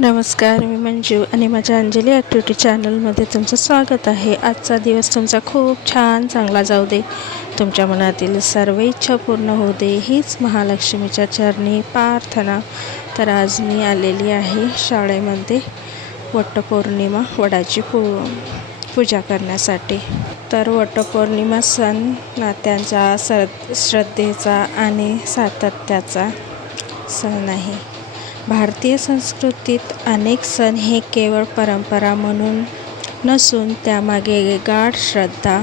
नमस्कार मी मंजू आणि माझ्या अंजली ॲक्टिव्हिटी चॅनलमध्ये तुमचं स्वागत आहे. आजचा दिवस तुमचा खूप छान चांगला जाऊ दे. तुमच्या मनातील सर्व इच्छा पूर्ण होऊ दे हीच महालक्ष्मीच्या चरणी प्रार्थना. तर आज मी आलेली आहे शाळेमध्ये वटपौर्णिमा वडाची पू पूजा करण्यासाठी. तर वटपौर्णिमा सण नात्यांचा सर श्रद्धेचा आणि सातत्याचा सण आहे. भारतीय संस्कृतीत अनेक सण हे केवळ परंपरा म्हणून नसून त्यामागे गाढ श्रद्धा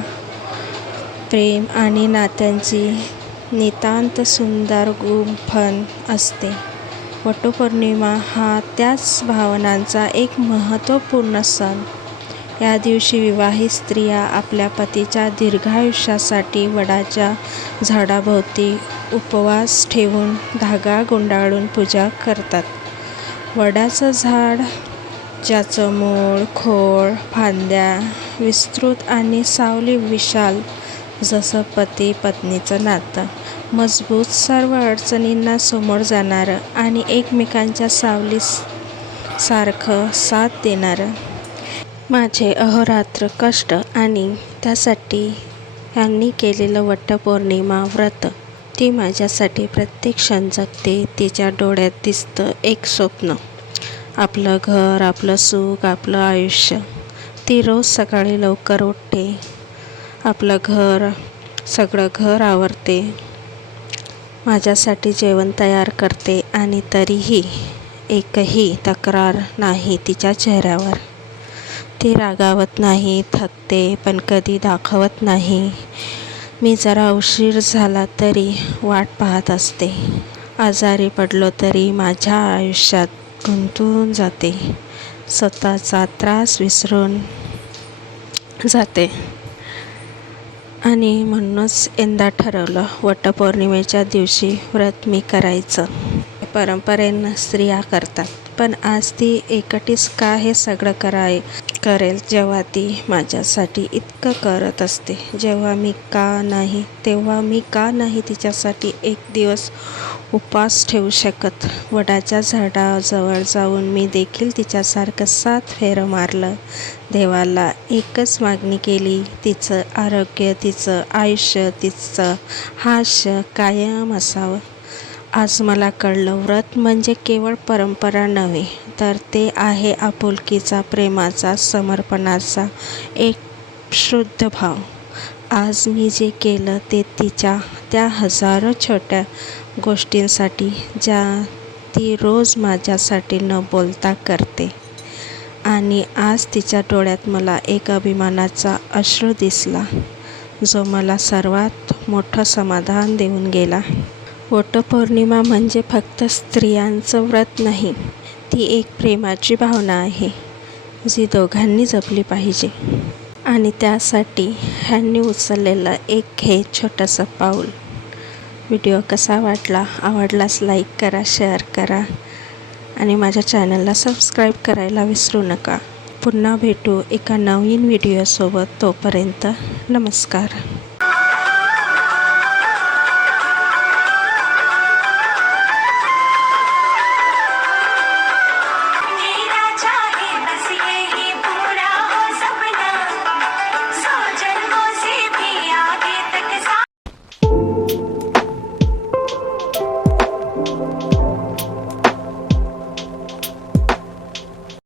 प्रेम आणि नात्यांची नितांत सुंदर गुंफण असते. वटपौर्णिमा हा त्याच भावनांचा एक महत्त्वपूर्ण सण. या दिवशी विवाहित स्त्रिया आपल्या पतीच्या दीर्घायुष्यासाठी वडाच्या झाडाभोवती उपवास ठेवून धागा गुंडाळून पूजा करतात. वडाचं झाड ज्याचं मूळ खोड फांद्या विस्तृत आणि सावली विशाल जसं पती पत्नीचं नातं. मजबूत सर्व अडचणींना समोर जाणारं आणि एकमेकांच्या सावलीस सारखं साथ देणारं. माझे अहोरात्र कष्ट आणि त्यासाठी यांनी केलेलं वटपौर्णिमा व्रत ती माझ्यासाठी प्रत्येक क्षण जगते तिच्या डोळ्यात दिसतं एक स्वप्न. आपलं घर आपलं सुख आपलं आयुष्य. ती रोज सकाळी लवकर उठते. आपलं घर सगळं घर आवरते. माझ्यासाठी जेवण तयार करते आणि तरीही एकही तक्रार नाही तिच्या चेहऱ्यावर. ती रागावत नाही थकते पण कधी दाखवत नाही. मी जरा उशीर झाला तरी वाट पाहत असते. आजारी पडलो तरी माझ्या आयुष्यात गुंतून जाते. स्वतःचा त्रास विसरून जाते. आणि म्हणूनच यंदा ठरवलं वटपौर्णिमेच्या दिवशी व्रत मी करायचं. परंपरेनं स्त्रिया करतात पण आज ती एकटीच का हे सगळं कराय करेल जेव्हा ती माझ्यासाठी इतकं करत असते. जेव्हा मी का नाही तेव्हा मी का नाही तिच्यासाठी एक दिवस उपास ठेवू शकत? वडाच्या झाडाजवळ जाऊन मी देखील तिच्यासारखं सात फेरं मारलं. देवाला एकच मागणी केली तिचं आरोग्य तिचं आयुष्य तिचं हास्य कायम असावं. आज मला कळलं व्रत म्हणजे केवळ परंपरा नव्हे तर ते आहे आपुलकीचा प्रेमाचा समर्पणाचा एक शुद्ध भाव. आज मी जे केलं ते तिच्या त्या हजारो छोट्या गोष्टींसाठी ज्या ती रोज माझ्यासाठी न बोलता करते. आणि आज तिच्या डोळ्यात मला एक अभिमानाचा अश्रू दिसला जो मला सर्वात मोठं समाधान देऊन गेला. वटपौर्णिमा म्हणजे फक्त स्त्रियांचं व्रत नाही ती एक प्रेमाची भावना आहे जी दोघांनी जपली पाहिजे. आणि त्यासाठी ह्यांनी उचललेलं एक हे छोटंसं पाऊल. व्हिडिओ कसा वाटला आवडलास लाईक करा शेअर करा. आणि माझ्या चॅनलला सबस्क्राईब करायला विसरू नका. पुन्हा भेटू एका नवीन व्हिडिओसोबत तोपर्यंत नमस्कार.